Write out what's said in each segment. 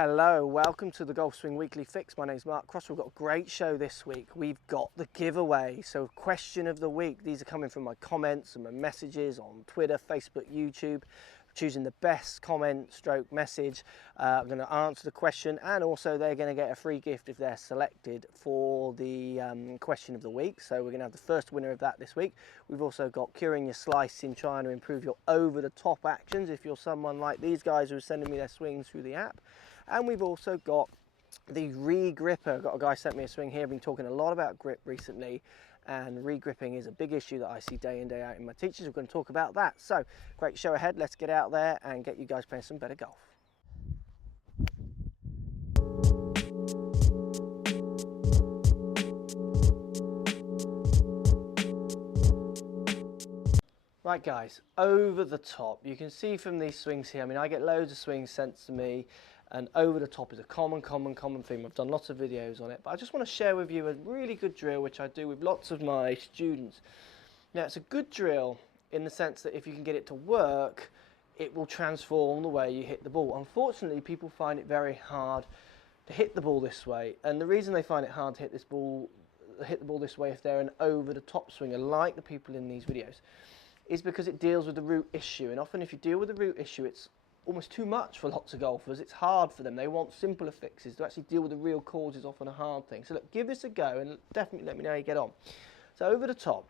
Hello, welcome to the Golf Swing Weekly Fix. My name's Mark Crossfield. We've got a great show this week. We've got the giveaway. So question of the week. These are coming from my comments and my messages on Twitter, Facebook, YouTube. Choosing the best comment stroke message. I'm going to answer the question, and also they're going to get a free gift if they're selected for the question of the week. So we're going to have the first winner of that this week. We've also got curing your slice in trying to improve your over-the-top actions if you're someone like these guys who are sending me their swings through the app. And we've also got the re-gripper. I've got a guy sent me a swing here. I've been talking a lot about grip recently, and re-gripping is a big issue that I see day in, day out in my teachers. We're going to talk about that. So, great show ahead. Let's get out there and get you guys playing some better golf. Right guys, over the top. You can see from these swings here, I mean, I get loads of swings sent to me, and over the top is a common theme. I've done lots of videos on it, but I just want to share with you a really good drill which I do with lots of my students. Now, it's a good drill in the sense that if you can get it to work, it will transform the way you hit the ball. Unfortunately, people find it very hard to hit the ball this way, and the reason they find it hard to hit the ball this way if they're an over the top swinger like the people in these videos is because it deals with the root issue. And often if you deal with the root issue, it's almost too much for lots of golfers. It's hard for them. They want simpler fixes. To actually deal with the real cause is often a hard thing. So look, give this a go and definitely let me know how you get on. So over the top,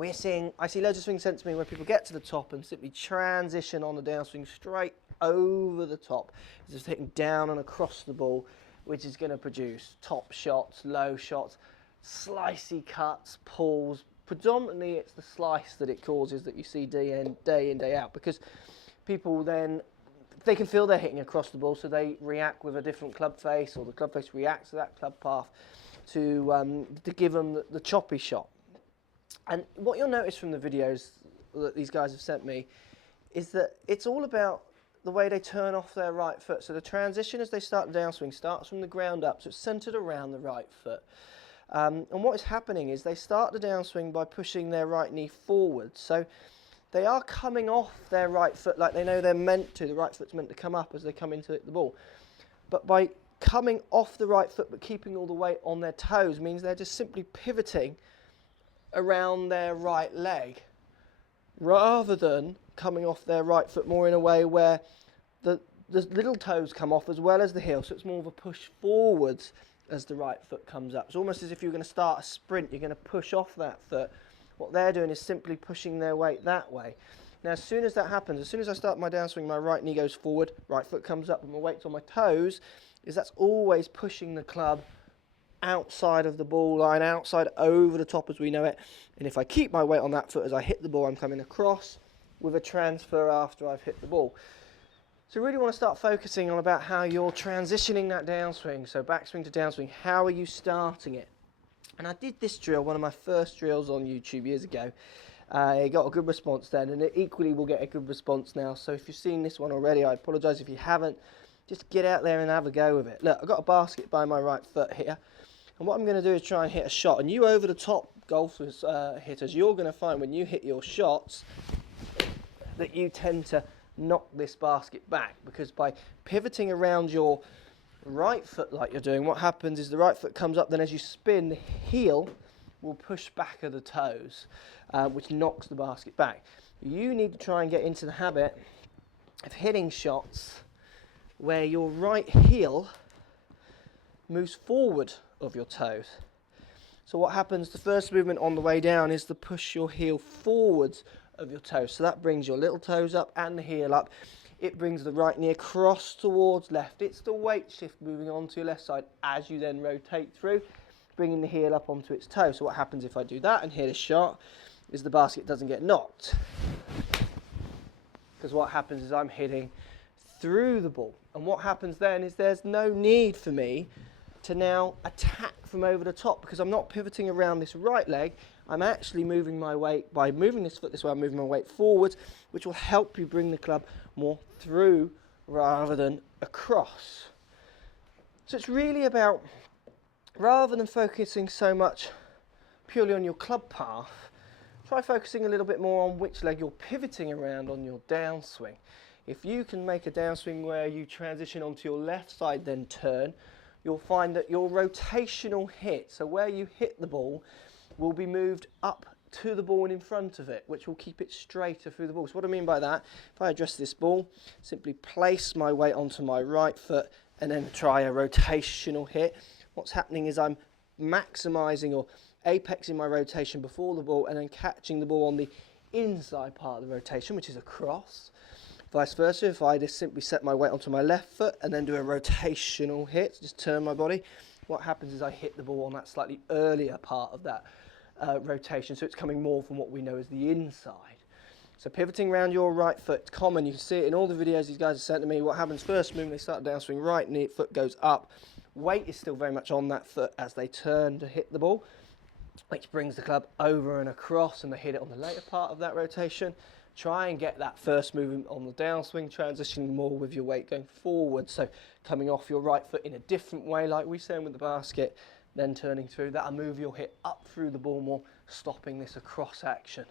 I see loads of swings sent to me where people get to the top and simply transition on the downswing straight over the top. It's just hitting down and across the ball, which is going to produce top shots, low shots, slicey cuts, pulls. Predominantly it's the slice that it causes that you see day in, day out, because people then, they can feel they're hitting across the ball, so they react with a different club face, or the club face reacts to that club path to give them the choppy shot. And what you'll notice from the videos that these guys have sent me is that it's all about the way they turn off their right foot. So the transition as they start the downswing starts from the ground up, so it's centered around the right foot. And what is happening is they start the downswing by pushing their right knee forward. So they are coming off their right foot like they know they're meant to. The right foot's meant to come up as they come into the ball. But by coming off the right foot but keeping all the weight on their toes means they're just simply pivoting around their right leg rather than coming off their right foot more in a way where the little toes come off as well as the heel. So it's more of a push forwards as the right foot comes up. It's almost as if you're going to start a sprint, you're going to push off that foot. What they're doing is simply pushing their weight that way. Now, as soon as that happens, as soon as I start my downswing, my right knee goes forward, right foot comes up, and my weight's on my toes, that's always pushing the club outside of the ball line, outside over the top as we know it. And if I keep my weight on that foot as I hit the ball, I'm coming across with a transfer after I've hit the ball. So really want to start focusing on about how you're transitioning that downswing. So backswing to downswing, how are you starting it? And I did this drill, one of my first drills on YouTube years ago. It got a good response then, and it equally will get a good response now. So if you've seen this one already, I apologise if you haven't. Just get out there and have a go with it. Look, I've got a basket by my right foot here. And what I'm going to do is try and hit a shot. And you over the top golfers, hitters, you're going to find when you hit your shots that you tend to knock this basket back, because by pivoting around your right foot like you're doing, what happens is the right foot comes up, then as you spin, the heel will push back of the toes, which knocks the basket back. You need to try and get into the habit of hitting shots where your right heel moves forward of your toes. So what happens, the first movement on the way down is to push your heel forwards of your toes. So that brings your little toes up and the heel up. It brings the right knee across towards left. It's the weight shift moving onto your left side as you then rotate through, bringing the heel up onto its toe. So what happens if I do that and hit a shot is the basket doesn't get knocked. Because what happens is I'm hitting through the ball. And what happens then is there's no need for me to now attack from over the top, because I'm not pivoting around this right leg. I'm actually moving my weight, by moving this foot this way, I'm moving my weight forwards, which will help you bring the club more through rather than across. So it's really about, rather than focusing so much purely on your club path, try focusing a little bit more on which leg you're pivoting around on your downswing. If you can make a downswing where you transition onto your left side then turn, you'll find that your rotational hit, so where you hit the ball, will be moved up to the ball and in front of it, which will keep it straighter through the ball. So what I mean by that, if I address this ball, simply place my weight onto my right foot and then try a rotational hit. What's happening is I'm maximising or apexing my rotation before the ball and then catching the ball on the inside part of the rotation, which is a cross. Vice versa, if I just simply set my weight onto my left foot and then do a rotational hit, just turn my body, what happens is I hit the ball on that slightly earlier part of that rotation, so it's coming more from what we know as the inside. So pivoting around your right foot, it's common, you can see it in all the videos these guys have sent to me. What happens first move, they start downswing, right knee, foot goes up, weight is still very much on that foot as they turn to hit the ball, which brings the club over and across, and they hit it on the later part of that rotation. Try and get that first movement on the downswing, transitioning more with your weight going forward, so coming off your right foot in a different way like we said with the basket, then turning through. That'll move your hit up through the ball more, stopping this across action.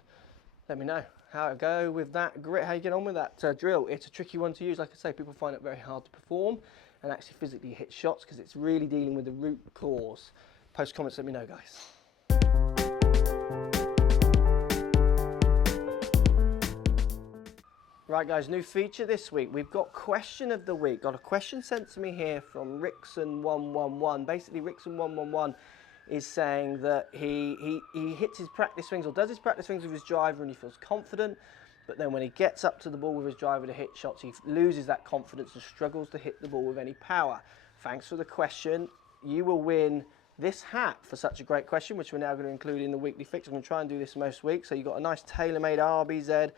Let me know how it go with that grit, how you get on with that drill. It's a tricky one to use. Like I say, people find it very hard to perform and actually physically hit shots because it's really dealing with the root cause. Post comments, let me know, guys. Right guys, new feature this week. We've got question of the week. Got a question sent to me here from Rickson111. Basically, Rickson111 is saying that he hits his practice swings or does his practice swings with his driver and he feels confident, but then when he gets up to the ball with his driver to hit shots, he loses that confidence and struggles to hit the ball with any power. Thanks for the question. You will win this hat for such a great question, which we're now going to include in the weekly fix. I'm going to try and do this most weeks. So you've got a nice tailor-made RBZ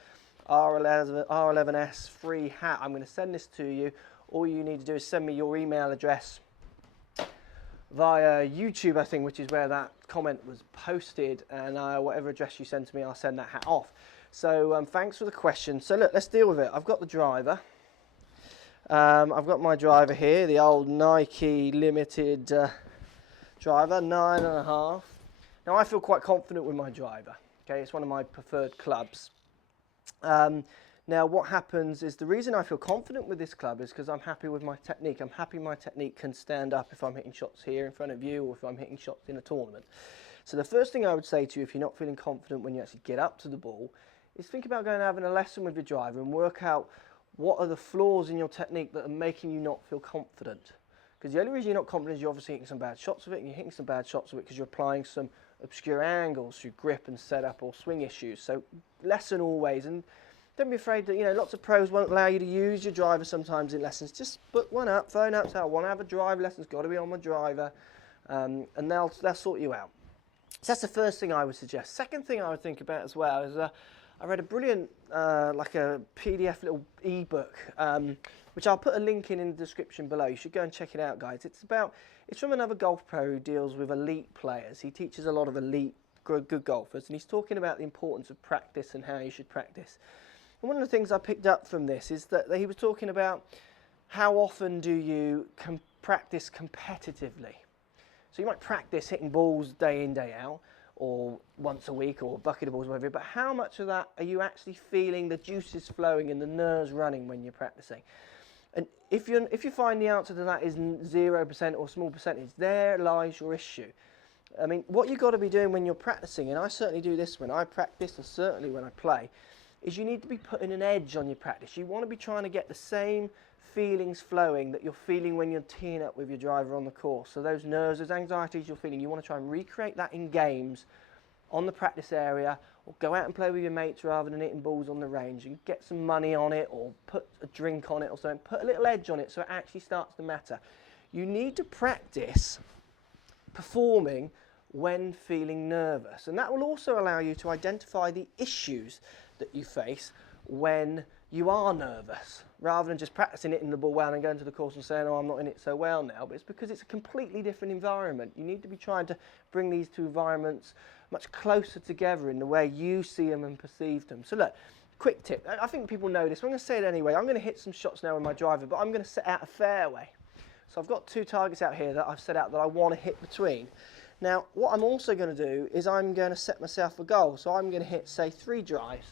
R11S free hat. I'm going to send this to you. All you need to do is send me your email address via YouTube, I think, which is where that comment was posted, and whatever address you send to me, I'll send that hat off. So thanks for the question. So look, let's deal with it. I've got the driver. I've got my driver here, the old Nike limited driver, 9.5. Now I feel quite confident with my driver. Okay, it's one of my preferred clubs. Now what happens is the reason I feel confident with this club is because I'm happy with my technique. I'm happy my technique can stand up if I'm hitting shots here in front of you or if I'm hitting shots in a tournament. So the first thing I would say to you if you're not feeling confident when you actually get up to the ball is think about going and having a lesson with your driver and work out what are the flaws in your technique that are making you not feel confident. Because the only reason you're not confident is you're obviously hitting some bad shots with it, and you're hitting some bad shots with it because you're applying some obscure angles through grip and setup or swing issues. So lesson always, and don't be afraid that, you know, lots of pros won't allow you to use your driver sometimes in lessons. Just book one up, phone up, say I want to have a drive lesson, it's got to be on my driver, and they'll sort you out. So that's the first thing I would suggest. Second thing I would think about as well is I read a brilliant, like a PDF little ebook, which I'll put a link in the description below. You should go and check it out, guys. It's from another golf pro who deals with elite players. He teaches a lot of elite, good golfers, and he's talking about the importance of practice and how you should practice. And one of the things I picked up from this is that he was talking about how often do you practice competitively. So you might practice hitting balls day in, day out, or once a week, or a bucket of balls, whatever, but how much of that are you actually feeling the juices flowing and the nerves running when you're practicing? And if you find the answer to that is 0% or small percentage, there lies your issue. I mean, what you've got to be doing when you're practicing, and I certainly do this when I practice, and certainly when I play, is you need to be putting an edge on your practice. You want to be trying to get the same feelings flowing that you're feeling when you're teeing up with your driver on the course. So those nerves, those anxieties you're feeling, you want to try and recreate that in games on the practice area, or go out and play with your mates rather than hitting balls on the range, and get some money on it or put a drink on it or something. Put a little edge on it so it actually starts to matter. You need to practice performing when feeling nervous, and that will also allow you to identify the issues that you face when you are nervous, rather than just practicing hitting the ball well and going to the course and saying, oh, I'm not in it so well now. But it's because it's a completely different environment. You need to be trying to bring these two environments much closer together in the way you see them and perceive them. So look, quick tip, I think people know this, but I'm going to say it anyway. I'm going to hit some shots now with my driver, but I'm going to set out a fairway. So I've got two targets out here that I've set out that I want to hit between. Now, what I'm also going to do is I'm going to set myself a goal. So I'm going to hit, say, 3 drives.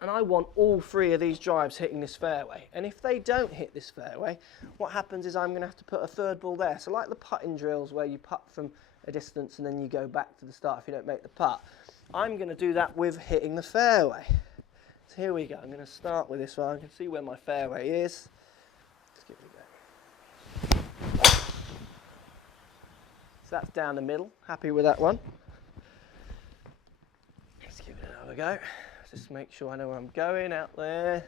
And I want all 3 of these drives hitting this fairway. And if they don't hit this fairway, what happens is I'm going to have to put a 3rd ball there. So like the putting drills where you putt from a distance and then you go back to the start if you don't make the putt, I'm going to do that with hitting the fairway. So here we go. I'm going to start with this one. I can see where my fairway is. Let's give it a go. So that's down the middle. Happy with that one. Let's give it another go. Just make sure I know where I'm going out there.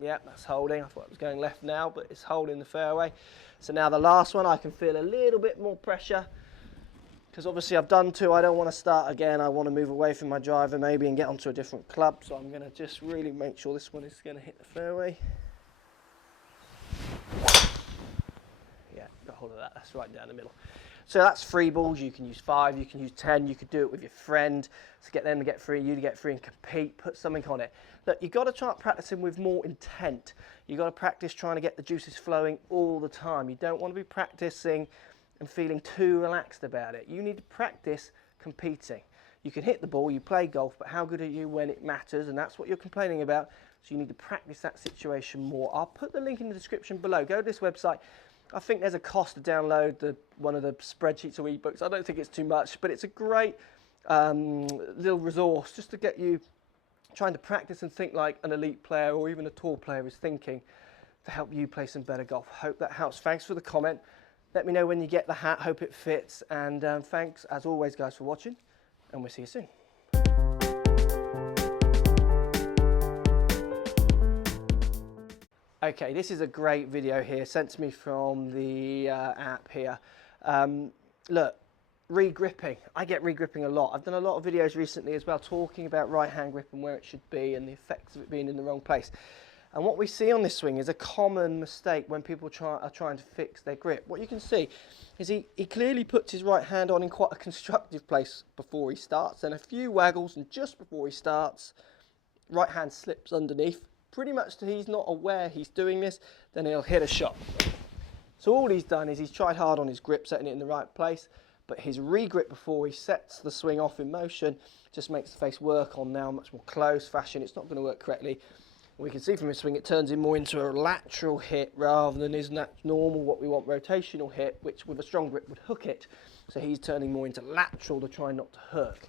Yeah, that's holding. I thought it was going left now, but it's holding the fairway. So now the last one, I can feel a little bit more pressure because obviously I've done 2. I don't want to start again. I want to move away from my driver maybe and get onto a different club. So I'm going to just really make sure this one is going to hit the fairway. Got hold of that. That's right down the middle. So that's 3 balls. You can use 5, you can use 10, you could do it with your friend to get them to get free, you to get free and compete, put something on it. Look, you've got to try practicing with more intent. You've got to practice trying to get the juices flowing all the time. You don't want to be practicing and feeling too relaxed about it. You need to practice competing. You can hit the ball, you play golf, but how good are you when it matters? And that's what you're complaining about. So you need to practice that situation more. I'll put the link in the description below. Go to this website. I think there's a cost to download one of the spreadsheets or ebooks. I don't think it's too much, but it's a great little resource just to get you trying to practice and think like an elite player or even a tour player is thinking to help you play some better golf. Hope that helps. Thanks for the comment. Let me know when you get the hat. Hope it fits. And thanks, as always, guys, for watching. And we'll see you soon. Okay, this is a great video here, sent to me from the app here. Look, re-gripping. I get re-gripping a lot. I've done a lot of videos recently as well, talking about right-hand grip and where it should be and the effects of it being in the wrong place. And what we see on this swing is a common mistake when people are trying to fix their grip. What you can see is he clearly puts his right hand on in quite a constructive place before he starts, and a few waggles, and just before he starts, right hand slips underneath. Pretty much he's not aware he's doing this, then he'll hit a shot. So all he's done is he's tried hard on his grip, setting it in the right place, but his re-grip before he sets the swing off in motion just makes the face work on now much more close fashion. It's not going to work correctly. We can see from his swing it turns him more into a lateral hit rather than his normal, what we want, rotational hit, which with a strong grip would hook it. So he's turning more into lateral to try not to hook.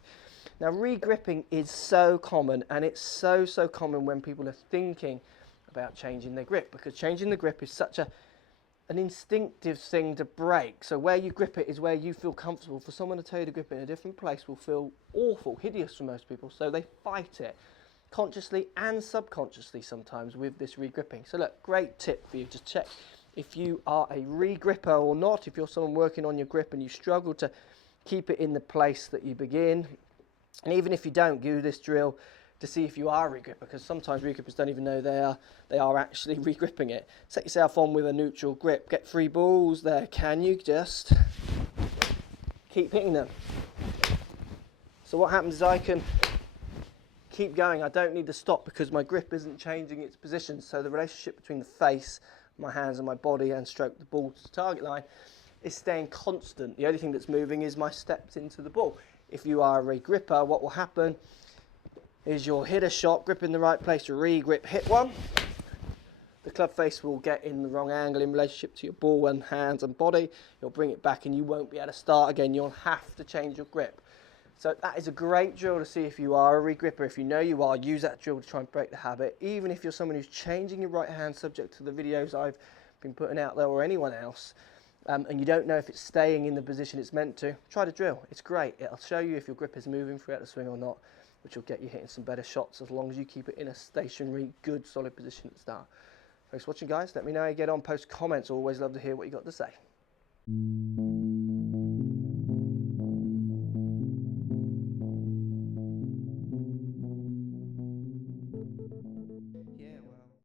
Now, re-gripping is so common, and it's so common when people are thinking about changing their grip, because changing the grip is such an instinctive thing to break. So where you grip it is where you feel comfortable. For someone to tell you to grip it in a different place will feel awful, hideous for most people, so they fight it, consciously and subconsciously sometimes, with this re-gripping. So look, great tip for you to check if you are a re-gripper or not. If you're someone working on your grip and you struggle to keep it in the place that you begin, and even if you don't, do this drill to see if you are a re-gripper, because sometimes re-grippers don't even know they are actually re-gripping it. Set yourself on with a neutral grip. Get 3 balls there. Can you just keep hitting them? So what happens is I can keep going. I don't need to stop because my grip isn't changing its position. So the relationship between the face, my hands and my body, and stroke the ball to the target line is staying constant. The only thing that's moving is my steps into the ball. If you are a re-gripper, what will happen is you'll hit a shot, grip in the right place, re-grip, hit one. The club face will get in the wrong angle in relationship to your ball and hands and body. You'll bring it back and you won't be able to start again. You'll have to change your grip. So that is a great drill to see if you are a re-gripper. If you know you are, use that drill to try and break the habit. Even if you're someone who's changing your right hand, subject to the videos I've been putting out there or anyone else, and you don't know if it's staying in the position it's meant to, try the drill. It's great. It'll show you if your grip is moving throughout the swing or not, which will get you hitting some better shots as long as you keep it in a stationary, good, solid position at the start. Thanks for watching, guys. Let me know how you get on. Post comments. Always love to hear what you got to say.